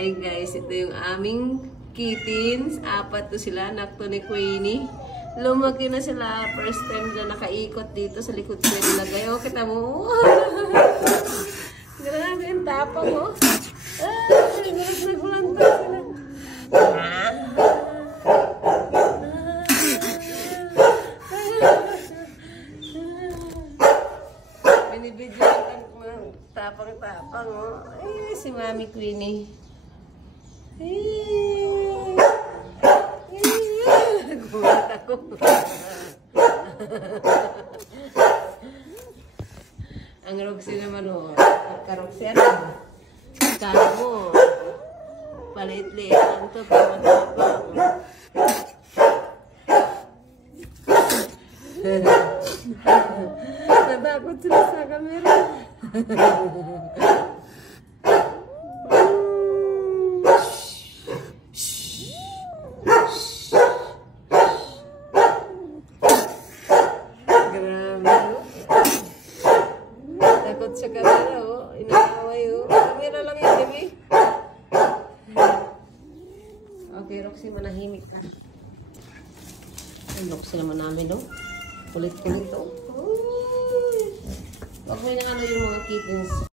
Ay guys, ito yung aming kittens. 4 to sila, anak to ni Queenie. Lumaki na sila. First time na nakaikot dito sa likod ko nilagay. O, kita mo. Grabe yung tapang, oh. Nagulanta sila. Binibidyo ang tapang-tapang, oh. Ay, si Mami Queenie. Gulat ako. Ang Roxy naman, oh. Ka-Roxy, ano? Kala mo. Palit-liit lang ito. Pamatapang. Natakot sila sa camera. Takot sa camera, oh. Inakaway, oh. Camera lang yun, baby. Okay, Roxy, manahimik ka. Ay, Roxy naman namin, oh. Kulit-kulit, oh. Huwag mo yung ano yung mga kittens.